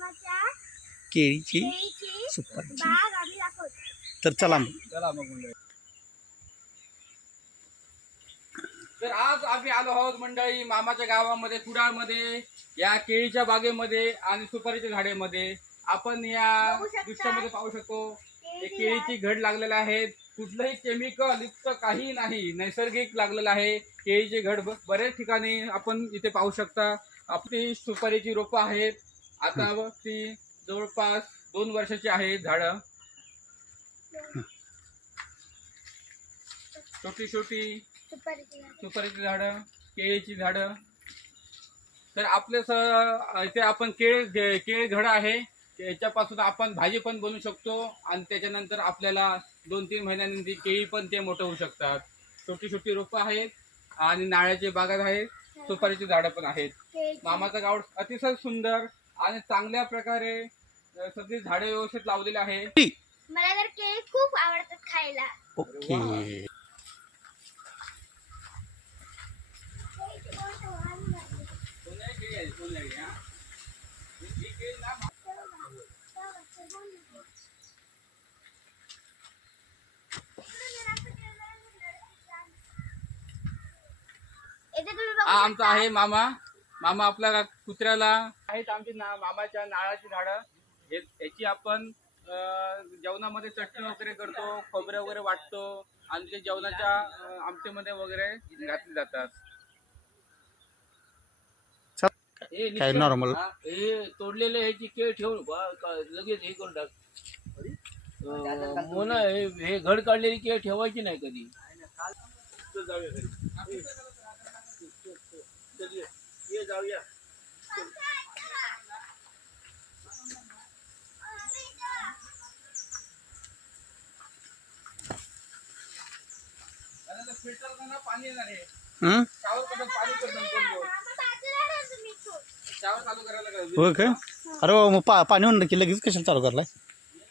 केळीची केळीची सुपारीची. बाग आम्ही दाखवतो. तर चला मग. चला मग मंडळी. तर आज आम्ही आलो आहोत मंडळी मामाच्या गावामध्ये कुडाळमध्ये या केळीच्या बागेमध्ये आणि सुपारीच्या झाडेमध्ये. आपण या बघू शकता. दृश्यामध्ये पाहू शकतो हे केळी केळीची घड लागलेले आहेत कुठलंही केमिकल युक्त काही नाही नैसर्गिक लागलेलं आहे. केळीचे घड ब- बऱ्याच ठिकाणी आपण इथे पाहू शकता. आपली सुपारीची रोपं आहेत. आता ती जवळपास दोन वर्षाची आहेत झाडं. छोटी छोटी सुपारीची झाडं. केळीची झाडं. तर आपले स इथे आपण केळ केळ घड आहे. याच्यापासून आपण भाजी पण बनवू शकतो. आणि त्याच्यानंतर आपल्याला दोन तीन महिन्यानंतर केळी पण ते मोठं होऊ शकतात. छोटी छोटी रोपं आहेत आणि नाळ्याचे बागात आहेत. सुपारीची झाडं पण आहेत. मामाचं गाव अतिशय सुंदर. आणि चांगल्या प्रकारे सगळी झाडे व्यवस्थित लावलेली आहे. मला तर केळी खूप आवडतात खायला. ओके. सोन्याची केळी आहे, सोन्याची, केळी ना इथे तुम्ही बघू आमचा आहे मामा. मामा आपल्या कुत्र्याला. आहेत आमची ना मामाच्या नाळाची झाडं. हे याची आपण जेवणामध्ये चटणी वगैरे करतो खोबरे वगैरे वाटतो. आणि ते जेवणाच्या आमटीमध्ये वगैरे घातले जातात. हे काय normal? हा, तोडलेले ह्याची केळ ठेवून लगेच हे करून टाक. हे हे घड काढलेली केळ ठेवायची नाही कधी. फिल्टर पाणी येणार आहे. हं? काय? अरे वा, मग पा पाणी म्हणलं की लगेच कशाला चालू करलाय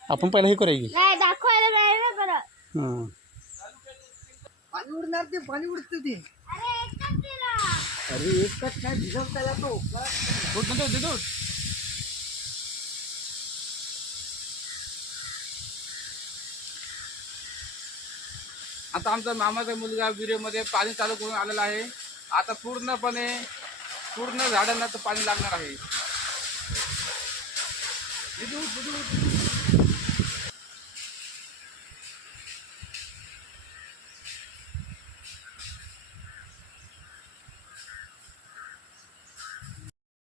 आपण पहिला हे करूया की. नाही दाखवायला हं. पाणी उडणार ते पाणी उडते ते. अरे एकच काय भिजवता जातो दूध नको देऊ, दूध. आता आमचा मामाचा मुलगा विहिरीमध्ये पाणी चालू करून आलेला आहे आता पूर्णपणे पूर्ण झाडांना तर पाणी लागणार आहे.